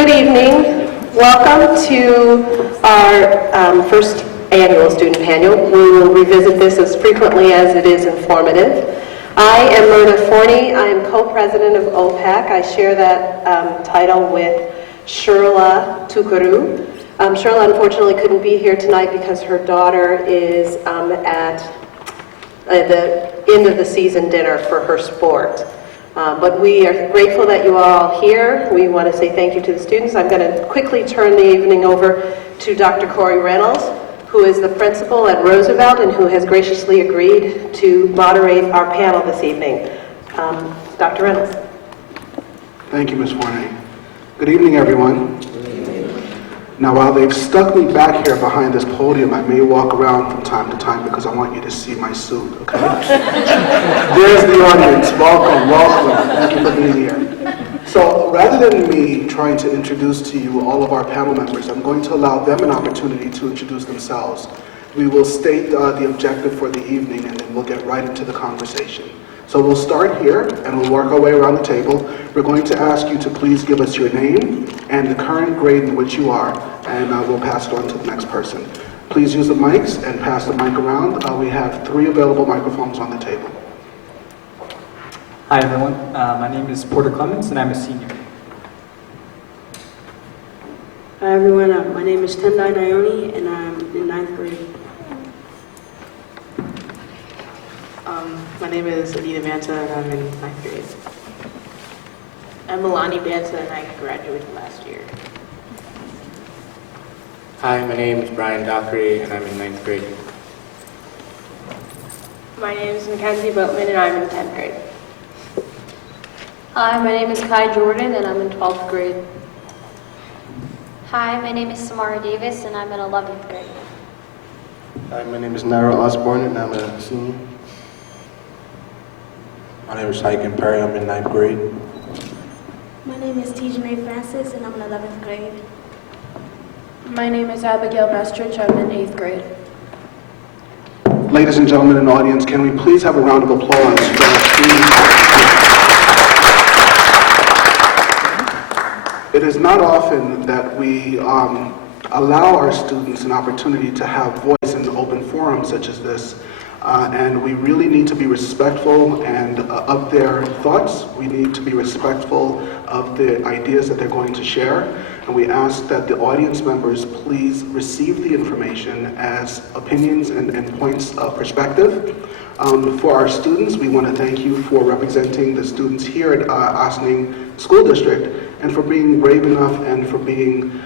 Good evening. Welcome to our first annual student panel. We will revisit this as frequently as it is informative. I am Myrna Forney. I am co-president of OPACC. I share that title with Shirla Tukuru. Shirla unfortunately couldn't be here tonight because her daughter is at the end of the season dinner for her sport. But we are grateful that you are all here. We want to say thank you to the students. I'm going to quickly turn the evening over to Dr. Corey Reynolds, who is the principal at Roosevelt and who has graciously agreed to moderate our panel this evening. Dr. Reynolds. Thank you, Ms. Forney. Good evening, everyone. Now, while they've stuck me back here behind this podium, I may walk around from time to time because I want you to see my suit, okay? There's the audience. Welcome, welcome. Thank you for being here. So, rather than me trying to introduce to you all of our panel members, I'm going to allow them an opportunity to introduce themselves. We will state the objective for the evening, and then we'll get right into the conversation. So we'll start here, and we'll work our way around the table. We're going to ask you to please give us your name and the current grade in which you are, and we'll pass it on to the next person. Please use the mics and pass the mic around. We have 3 available microphones on the table. Hi everyone, my name is Porter Clemens and I'm a senior. Hi everyone, my name is Tendai Nayoni and I'm in 9th grade. My name is Anita Banta and I'm in 9th grade. I'm Milani Banta and I graduated last year. Hi, my name is Brian Dockery and I'm in 9th grade. My name is Mackenzie Boatman and I'm in 10th grade. Hi, my name is Kai Jordan and I'm in 12th grade. Hi, my name is Samara Davis and I'm in 11th grade. Hi, my name is Naira Osborne and I'm a senior. My name is Haiken Perry, I'm in 9th grade. My name is Tijane Francis and I'm in 11th grade. My name is Abigail Mestrich, I'm in 8th grade. Ladies and gentlemen in the audience, can we please have a round of applause for our students? It is not often that we allow our students an opportunity to have voice in open forums such as this. And we really need to be respectful of their thoughts. We need to be respectful of the ideas that they're going to share. And we ask that the audience members please receive the information as opinions and points of perspective. For our students, we want to thank you for representing the students here at Ossining School District and for being brave enough and for being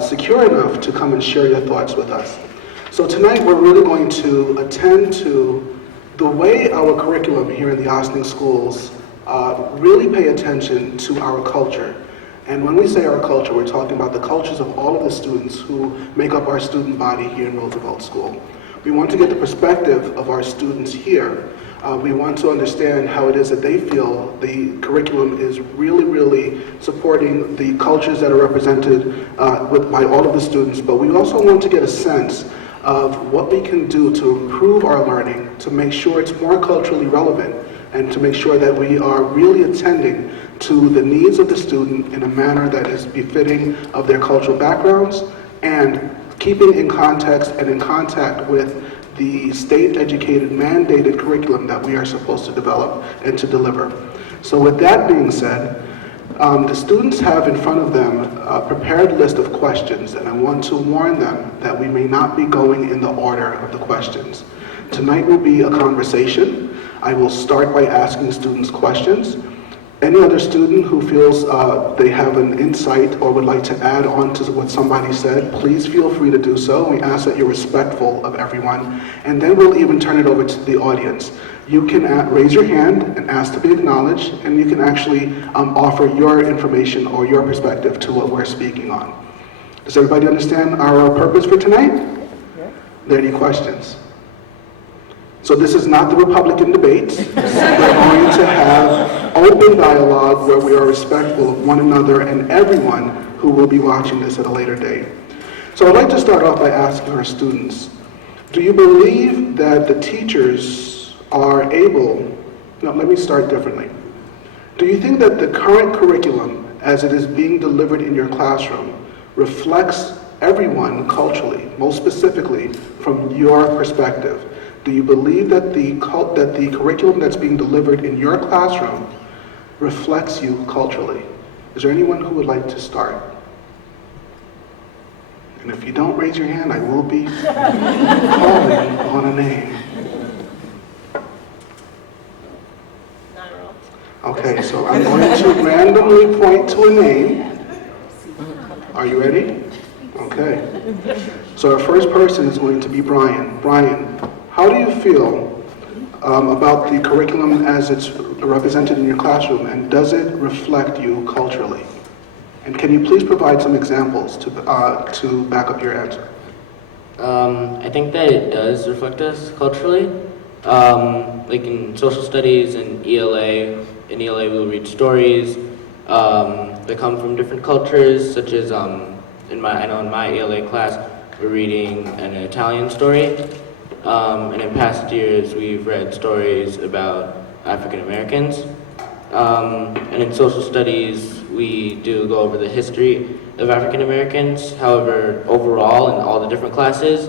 secure enough to come and share your thoughts with us. So tonight we're really going to attend to the way our curriculum here in the Ossining schools really pay attention to our culture. And when we say our culture, we're talking about the cultures of all of the students who make up our student body here in Roosevelt School. We want to get the perspective of our students here. We want to understand how it is that they feel the curriculum is really supporting the cultures that are represented by all of the students, but we also want to get a sense of what we can do to improve our learning, to make sure it's more culturally relevant, and to make sure that we are really attending to the needs of the student in a manner that is befitting of their cultural backgrounds and keeping in context and in contact with the state-educated, mandated curriculum that we are supposed to develop and to deliver. So with that being said, the students have in front of them a prepared list of questions, and I want to warn them that we may not be going in the order of the questions. Tonight will be a conversation. I will start by asking students questions. Any other student who feels they have an insight or would like to add on to what somebody said, please feel free to do so. We ask that you're respectful of everyone, and then we'll even turn it over to the audience. You can raise your hand and ask to be acknowledged, and you can actually offer your information or your perspective to what we're speaking on. Does everybody understand our purpose for tonight? Yeah. Are there any questions? So this is not the Republican debate. We're going to have open dialogue where we are respectful of one another and everyone who will be watching this at a later date. So I'd like to start off by asking our students, do you believe that the teachers are able, no, let me start differently. Do you think that the current curriculum as it is being delivered in your classroom reflects everyone culturally, most specifically from your perspective? Do you believe that the curriculum that's being delivered in your classroom reflects you culturally? Is there anyone who would like to start? And if you don't raise your hand, I will be calling on a name. Okay, so I'm going to randomly point to a name. Are you ready? Okay. So our first person is going to be Brian. Brian, how do you feel about the curriculum as it's represented in your classroom, and does it reflect you culturally? And can you please provide some examples to back up your answer? I think that it does reflect us culturally. Like in social studies and ELA, in ELA we'll read stories that come from different cultures, such as in my ELA class we're reading an Italian story, and in past years we've read stories about African Americans. And in social studies, we do go over the history of African Americans. However, overall, in all the different classes,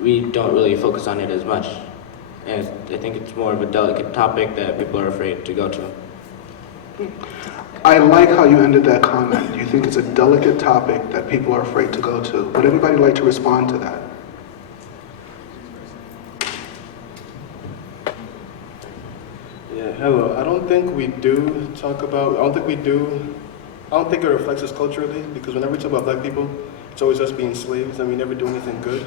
we don't really focus on it as much. And I think it's more of a delicate topic that people are afraid to go to. I like how you ended that comment. You think it's a delicate topic that people are afraid to go to. Would anybody like to respond to that? Yeah, hello. I don't think it reflects us culturally, because whenever we talk about black people, it's always us being slaves and we never do anything good.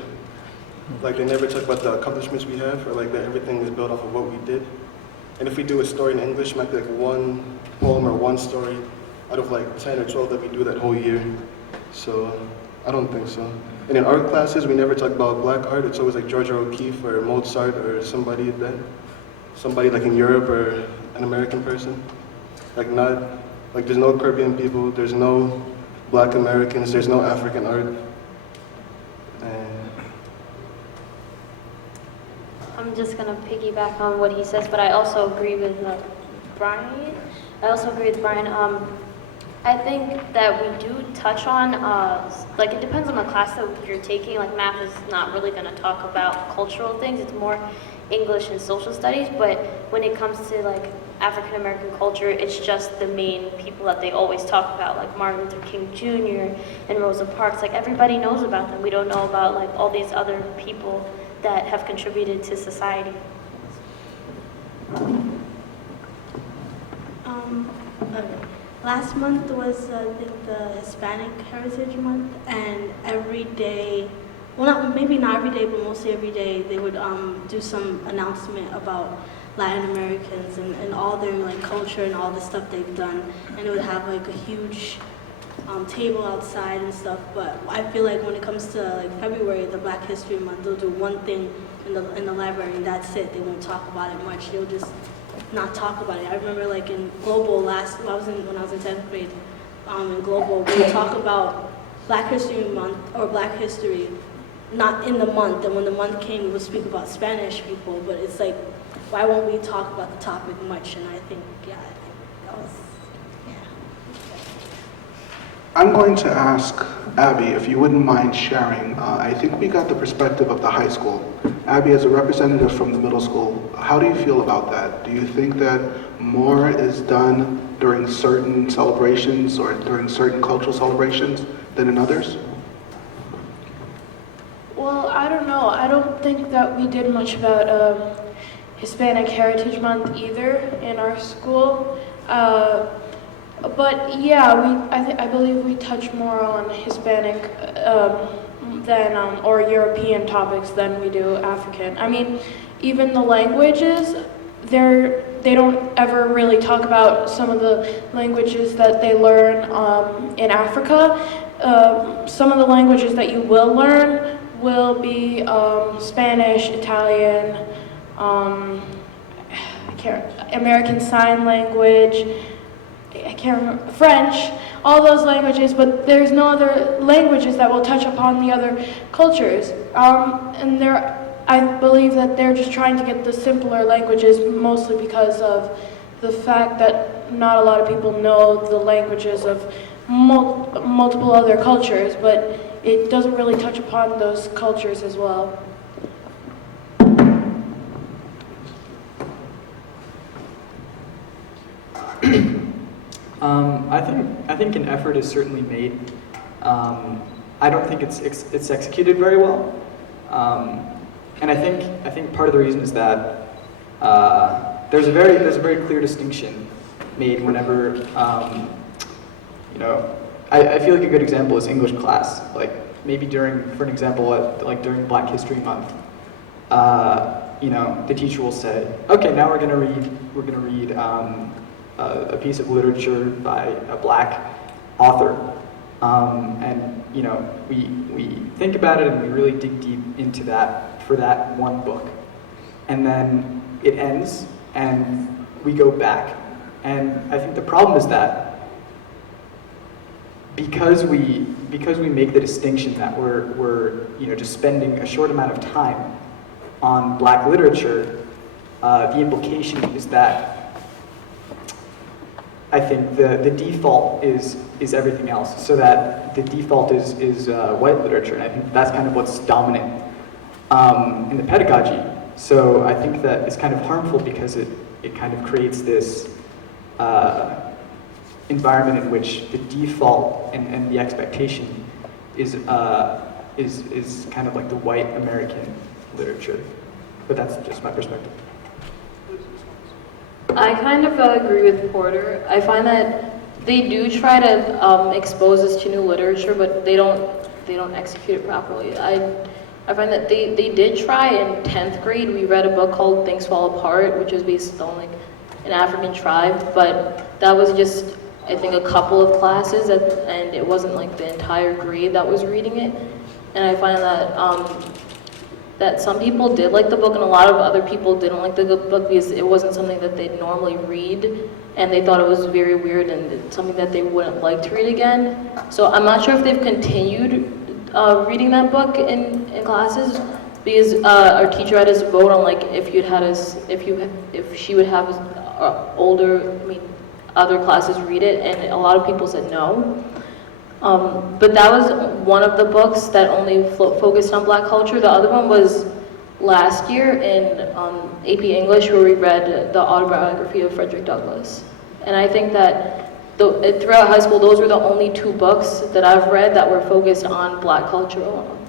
Like, they never talk about the accomplishments we have, or like that everything is built off of what we did. And if we do a story in English, it might be like one poem or one story out of like 10 or 12 that we do that whole year. So I don't think so. And in art classes, we never talk about black art. It's always like Georgia O'Keeffe or Mozart or somebody like in Europe or an American person. There's no Caribbean people, there's no black Americans, there's no African art. I'm just going to piggyback on what he says, but I also agree with Brian. I think that we do touch on, it depends on the class that you're taking. Like, math is not really going to talk about cultural things. It's more English and social studies. But when it comes to, like, African American culture, it's just the main people that they always talk about, like Martin Luther King Jr. and Rosa Parks. Like, everybody knows about them. We don't know about, like, all these other people that have contributed to society. Last month was, I think, the Hispanic Heritage Month, and every day, maybe not every day, but mostly every day, they would do some announcement about Latin Americans and all their like culture and all the stuff they've done, and it would have like a huge table outside and stuff. But I feel like when it comes to like February, the Black History Month, they'll do one thing in the library and that's it. They won't talk about it much. They'll just not talk about it. I remember like in Global when I was in 10th grade, in Global, we would talk about Black History Month or Black History, not in the month. And when the month came, we would speak about Spanish people. But it's like, why won't we talk about the topic much? And I think that was. I'm going to ask Abby if you wouldn't mind sharing. I think we got the perspective of the high school. Abby, as a representative from the middle school, how do you feel about that? Do you think that more is done during certain celebrations or during certain cultural celebrations than in others? Well, I don't know. I don't think that we did much about Hispanic Heritage Month either in our school. But yeah, I believe we touch more on Hispanic or European topics than we do African. I mean, even the languages, they don't ever really talk about some of the languages that they learn in Africa. Some of the languages that you will learn will be Spanish, Italian, American Sign Language, I can't remember, French, all those languages, but there's no other languages that will touch upon the other cultures. And I believe that they're just trying to get the simpler languages, mostly because of the fact that not a lot of people know the languages of multiple other cultures, but it doesn't really touch upon those cultures as well. I think an effort is certainly made. I don't think it's executed very well, and I think part of the reason is that there's a very clear distinction made whenever I feel like a good example is English class. Like maybe for an example, during Black History Month, the teacher will say, okay, now we're gonna read a piece of literature by a Black author, and we think about it and we really dig deep into that for that one book, and then it ends and we go back, and I think the problem is that because we make the distinction that we're just spending a short amount of time on Black literature, the implication is that I think the default is everything else, so that the default is white literature, and I think that's kind of what's dominant in the pedagogy. So I think that it's kind of harmful because it kind of creates this environment in which the default and the expectation is kind of like the white American literature. But that's just my perspective. I kind of agree with Porter. I find that they do try to expose us to new literature, but they don't execute it properly. I find that they did try in 10th grade. We read a book called Things Fall Apart, which was based on like an African tribe, but that was just, I think, a couple of classes, and it wasn't like the entire grade that was reading it. And I find that that some people did like the book, and a lot of other people didn't like the book because it wasn't something that they'd normally read, and they thought it was very weird and something that they wouldn't like to read again. So I'm not sure if they've continued reading that book in classes, because our teacher had us vote on like if she would have other classes read it, and a lot of people said no. But that was one of the books that only focused on Black culture. The other one was last year in AP English, where we read the autobiography of Frederick Douglass. And I think that throughout high school, those were the only two books that I've read that were focused on Black culture alone.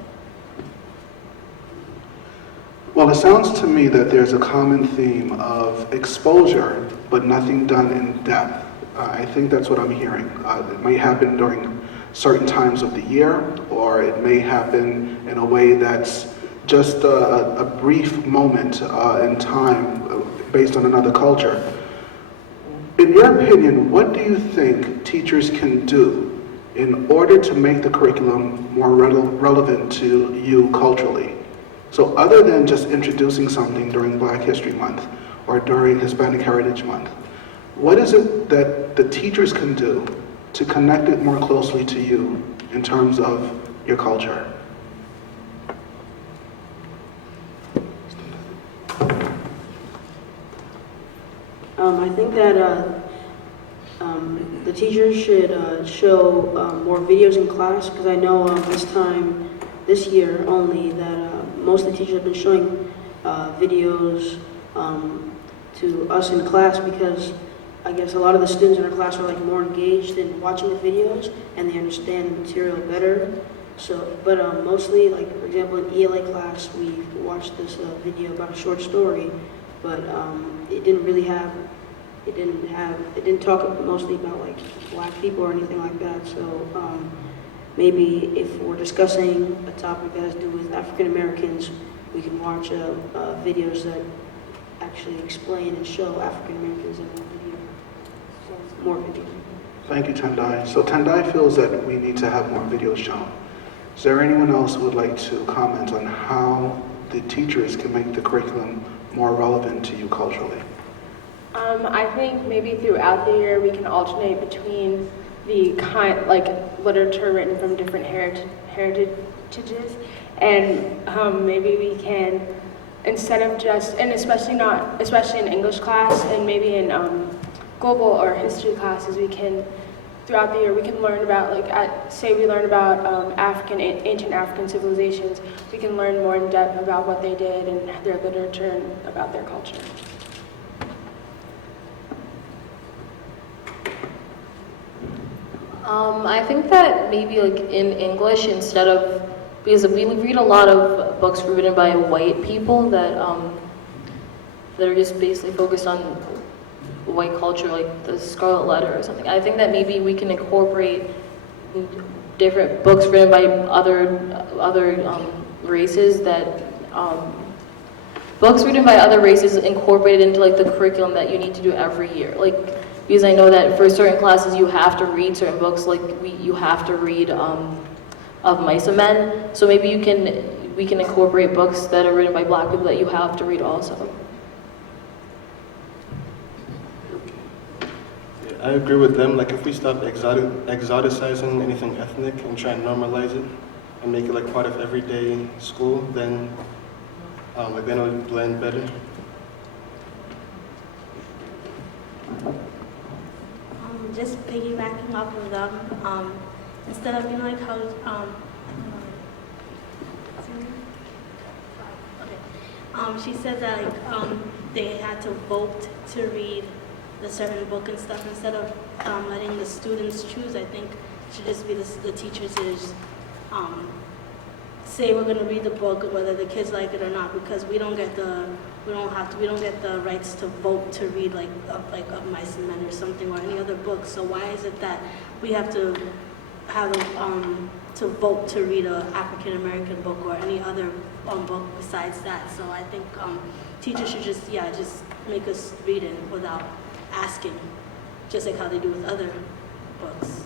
Well, it sounds to me that there's a common theme of exposure, but nothing done in depth. I think that's what I'm hearing. It may happen during certain times of the year, or it may happen in a way that's just a brief moment in time based on another culture. In your opinion, what do you think teachers can do in order to make the curriculum more relevant to you culturally? So other than just introducing something during Black History Month or during Hispanic Heritage Month, what is it that the teachers can do to connect it more closely to you in terms of your culture? I think that the teachers should show more videos in class, because I know this year only, that most of the teachers have been showing videos to us in class, because I guess a lot of the students in our class are like more engaged in watching the videos and they understand the material better. So, but mostly, like for example, in ELA class, we watched this video about a short story, but it didn't talk mostly about like Black people or anything like that. So maybe if we're discussing a topic that has to do with African Americans, we can watch videos that actually explain and show African Americans in one video. So more videos. Thank you, Tendai. So Tendai feels that we need to have more videos shown. Is there anyone else who would like to comment on how the teachers can make the curriculum more relevant to you culturally? I think maybe throughout the year we can alternate between the literature written from different heritages, and maybe we can, instead of just, and especially in English class and maybe in global or history classes, we can, throughout the year, we can learn about, like, say we learn about ancient African civilizations, we can learn more in depth about what they did and their literature and about their culture. I think that maybe like in English instead of, because we read a lot of books written by white people that are just basically focused on white culture, like the Scarlet Letter or something. I think that maybe we can incorporate different books written by other races that books written by other races incorporated into like the curriculum that you need to do every year. Like, because I know that for certain classes you have to read certain books, like you have to read Of Mice and Men. So maybe we can incorporate books that are written by Black people that you have to read also. Yeah, I agree with them. Like, if we stop exoticizing anything ethnic and try and normalize it and make it like part of everyday school, then it'll blend better. Just piggybacking off of them, instead of, like how, she said that they had to vote to read the certain book and stuff. Instead of letting the students choose, I think it should just be the teachers say we're going to read the book whether the kids like it or not, because we don't get the rights to vote to read Of Mice and Men or something, or any other book. So why is it that we have to have to vote to read an African American book or any other book besides that? So I think teachers should just make us read it without asking, just like how they do with other books.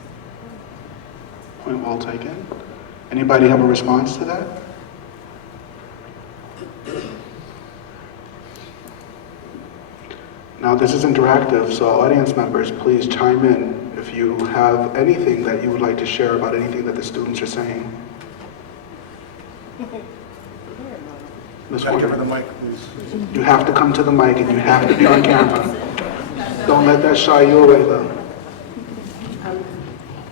Point well taken. Anybody have a response to that? Now, this is interactive, so audience members, please chime in if you have anything that you would like to share about anything that the students are saying. Ms. Gotta give her Warner, the mic, please. you have to come to the mic and you have to be on camera. Don't let that shy you away, though.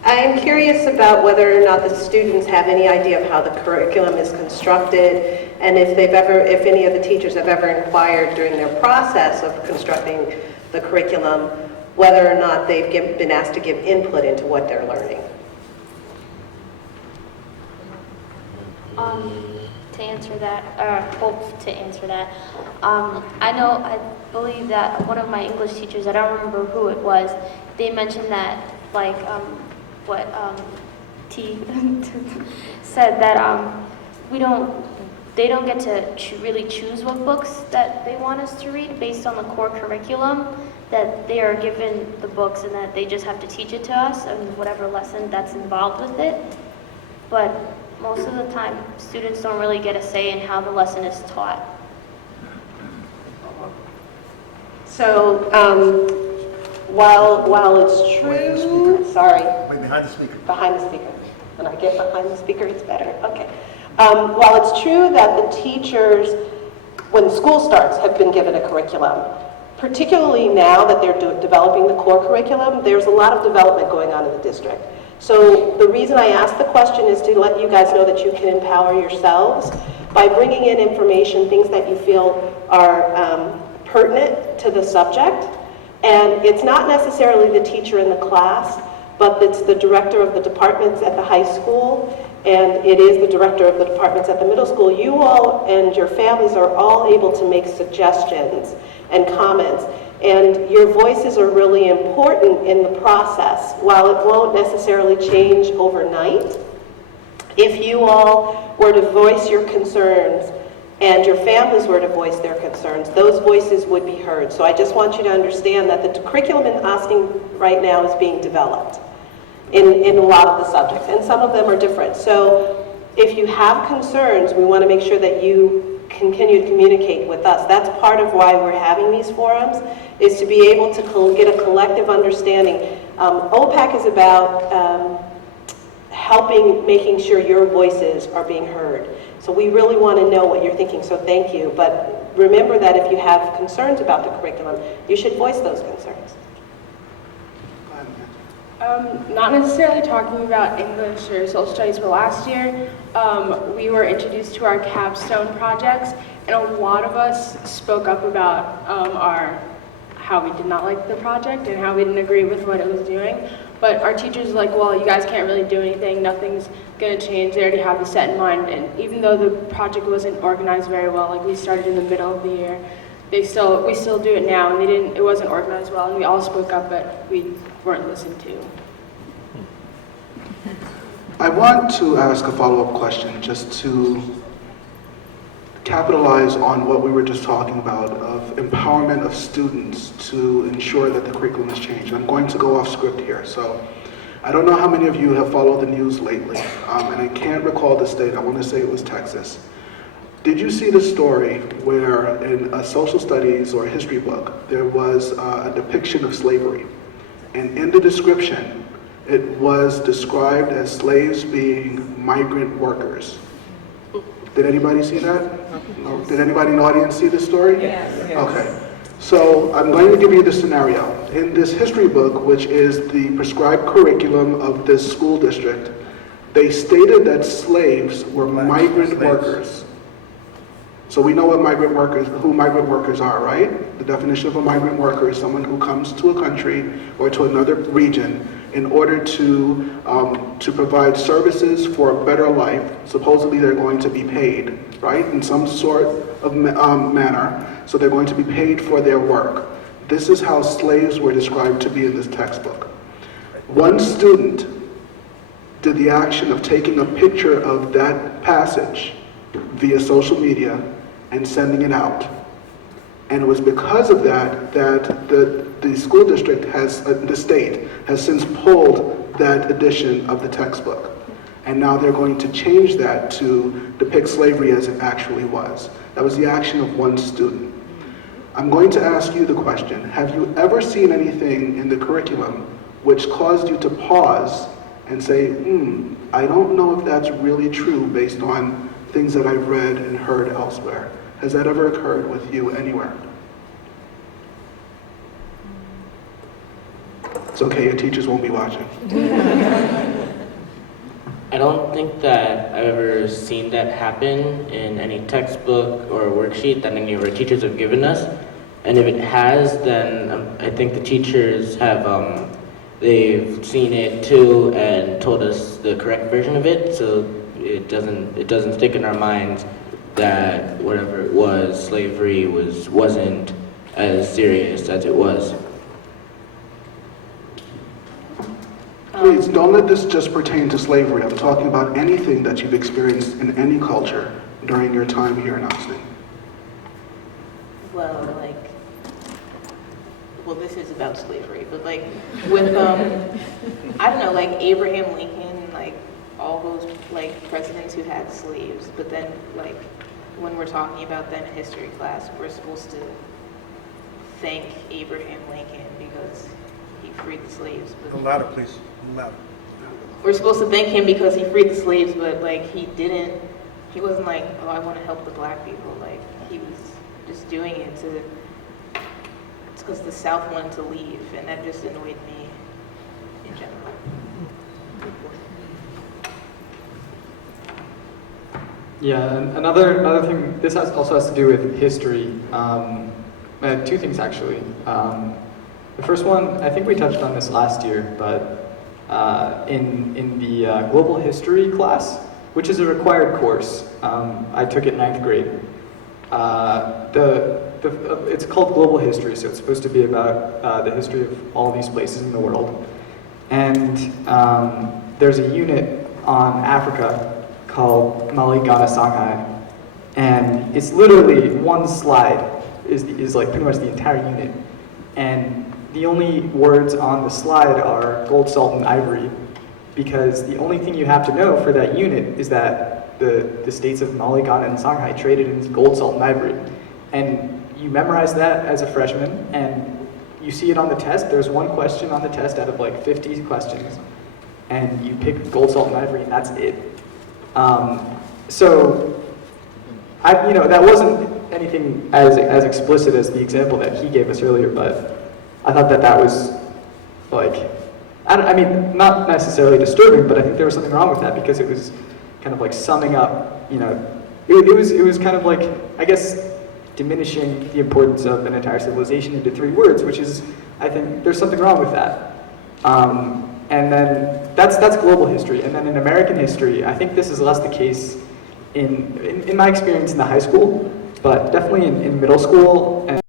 I am curious about whether or not the students have any idea of how the curriculum is constructed, and if any of the teachers have ever inquired during their process of constructing the curriculum, whether or not they've been asked to give input into what they're learning. To answer that, hope to answer that. I believe that one of my English teachers, I don't remember who it was, they mentioned that, T said that they don't get to really choose what books that they want us to read based on the core curriculum, that they are given the books and that they just have to teach it to us and whatever lesson that's involved with it. But most of the time, students don't really get a say in how the lesson is taught. So, while it's true, sorry. Wait, behind the speaker. Behind the speaker. When I get behind the speaker, it's better. Okay. While it's true that the teachers, when school starts, have been given a curriculum, particularly now that they're developing the core curriculum, there's a lot of development going on in the district. So the reason I asked the question is to let you guys know that you can empower yourselves by bringing in information, things that you feel are pertinent to the subject. And it's not necessarily the teacher in the class, but it's the director of the departments at the high school, and it is the director of the departments at the middle school. You all and your families are all able to make suggestions and comments, and your voices are really important in the process. While it won't necessarily change overnight, if you all were to voice your concerns and your families were to voice their concerns, those voices would be heard. So I just want you to understand that the curriculum in OSSING right now is being developed in a lot of the subjects, and some of them are different. So if you have concerns, we want to make sure that you continue to communicate with us. That's part of why we're having these forums, is to be able to get a collective understanding. OPACC is about making sure your voices are being heard. So we really want to know what you're thinking, so thank you. But remember that if you have concerns about the curriculum, you should voice those concerns. Not necessarily talking about English or social studies, but last year we were introduced to our capstone projects, and a lot of us spoke up about how we did not like the project and how we didn't agree with what it was doing. But our teachers were like, well, you guys can't really do anything, nothing's going to change, they already have this set in mind. And even though the project wasn't organized very well, like we started in the middle of the year, we still do it now, and it wasn't organized well, and we all spoke up, but we weren't listened to. I want to ask a follow-up question just to capitalize on what we were just talking about of empowerment of students to ensure that the curriculum is changed. I'm going to go off script here. So I don't know how many of you have followed the news lately, and I can't recall the state. I want to say it was Texas. Did you see the story where in a social studies or history book, there was a depiction of slavery? And in the description, it was described as slaves being migrant workers. Did anybody see that? No. Did anybody in the audience see this story? Yes. Okay. So I'm going to give you the scenario. In this history book, which is the prescribed curriculum of this school district, they stated that slaves were migrant workers. So we know what who migrant workers are, right? The definition of a migrant worker is someone who comes to a country or to another region in order to provide services for a better life. Supposedly they're going to be paid, right, in some sort of manner. So they're going to be paid for their work. This is how slaves were described to be in this textbook. One student did the action of taking a picture of that passage via social media and sending it out. And it was because of that that the school district the state has since pulled that edition of the textbook. And now they're going to change that to depict slavery as it actually was. That was the action of one student. I'm going to ask you the question, have you ever seen anything in the curriculum which caused you to pause and say, I don't know if that's really true based on things that I've read and heard elsewhere? Has that ever occurred with you anywhere? It's okay, your teachers won't be watching. I don't think that I've ever seen that happen in any textbook or worksheet that any of our teachers have given us. And if it has, then I think the teachers have, they've seen it too and told us the correct version of it, so it doesn't stick in our minds that whatever it was, slavery wasn't as serious as it was. Please, don't let this just pertain to slavery. I'm talking about anything that you've experienced in any culture during your time here in OSSINING. Well, this is about slavery, but with, I don't know, Abraham Lincoln, all those, presidents who had slaves, but then, when we're talking about them in history class, we're supposed to thank Abraham Lincoln because he freed the slaves. But Louder, please. Louder. we're supposed to thank him because he freed the slaves, but he wasn't oh, I want to help the black people. He was just doing it it's because the South wanted to leave, and that just annoyed me in general. Yeah, and another thing, this also has to do with history. Two things actually. The first one, I think we touched on this last year, but in the global history class, which is a required course, I took it 9th grade. It's called global history, so it's supposed to be about the history of all these places in the world. And there's a unit on Africa called Mali, Ghana, Shanghai, and it's literally one slide is pretty much the entire unit, and the only words on the slide are gold, salt, and ivory, because the only thing you have to know for that unit is that the states of Mali, Ghana, and Shanghai traded in gold, salt, and ivory, and you memorize that as a freshman, and you see it on the test. There's one question on the test out of 50 questions, and you pick gold, salt, and ivory, and that's it. So, that wasn't anything as explicit as the example that he gave us earlier, but I thought that was I mean, not necessarily disturbing, but I think there was something wrong with that because it was kind of like summing up, you know, it was kind of like, I guess, diminishing the importance of an entire civilization into 3 words, which is, I think, there's something wrong with that. And then that's global history. And then in American history, I think this is less the case in my experience in the high school, but definitely in middle school and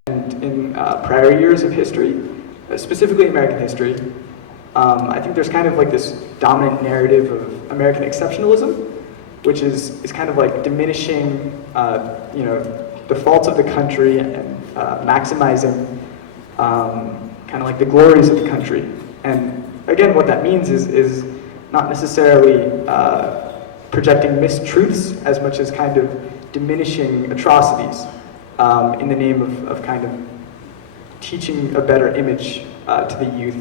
in prior years of history, specifically American history. I think there's kind of like this dominant narrative of American exceptionalism, which is kind of like diminishing, you know, the faults of the country and maximizing kind of like the glories of the country. And again, what that means is not necessarily projecting mistruths as much as kind of diminishing atrocities in the name of kind of teaching a better image to the youth.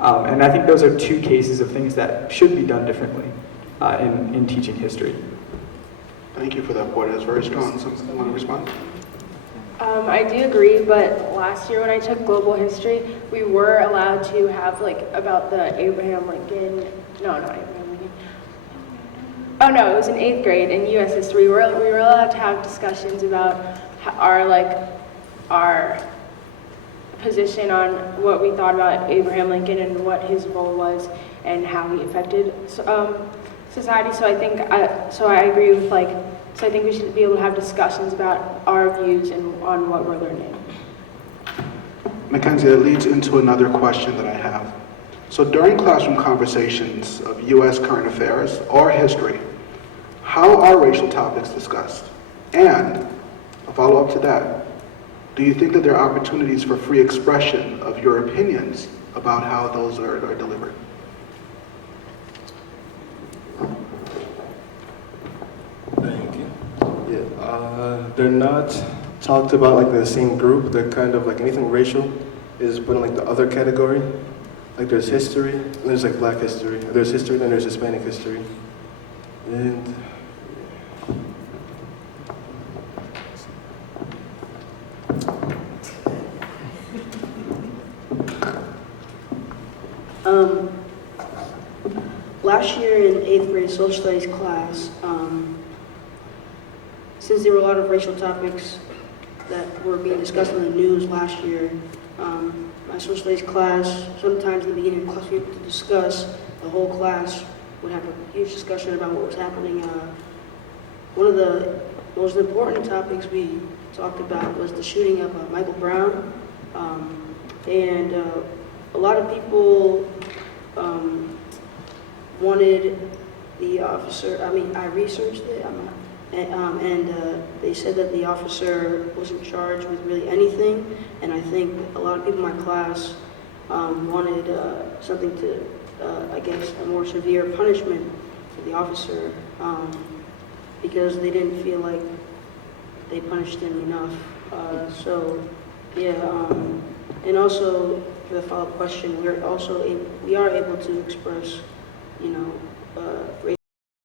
And I think those are 2 cases of things that should be done differently in teaching history. Thank you for that point. It's very strong. Someone want to respond? I do agree, but last year when I took global history, we were allowed to have like about the Abraham Lincoln, no, not Abraham Lincoln. Oh no, it was in 8th grade in U.S. history. We were allowed to have discussions about our position on what we thought about Abraham Lincoln and what his role was and how he affected society. So I think I agree with so I think we should be able to have discussions about our views and on what we're learning. Mackenzie, it leads into another question that I have. So during classroom conversations of U.S. current affairs or history, how are racial topics discussed? And a follow-up to that, do you think that there are opportunities for free expression of your opinions about how those are delivered? Thank you. Yeah, they're not talked about like in the same group. They're kind of like anything racial is put in like the other category. Like there's history, and there's like black history. There's history, then there's Hispanic history. And last year in 8th grade social studies class, since there were a lot of racial topics that were being discussed in the news last year, my social studies class, sometimes in the beginning of class, we would discuss, the whole class would have a huge discussion about what was happening. One of the most important topics we talked about was the shooting of Michael Brown. And a lot of people wanted the officer, I researched it, and they said that the officer wasn't charged with really anything, and I think a lot of people in my class wanted something to, I guess, a more severe punishment for the officer, because they didn't feel like they punished him enough. So, yeah, and also for the follow-up question, we are able to express, you know, racial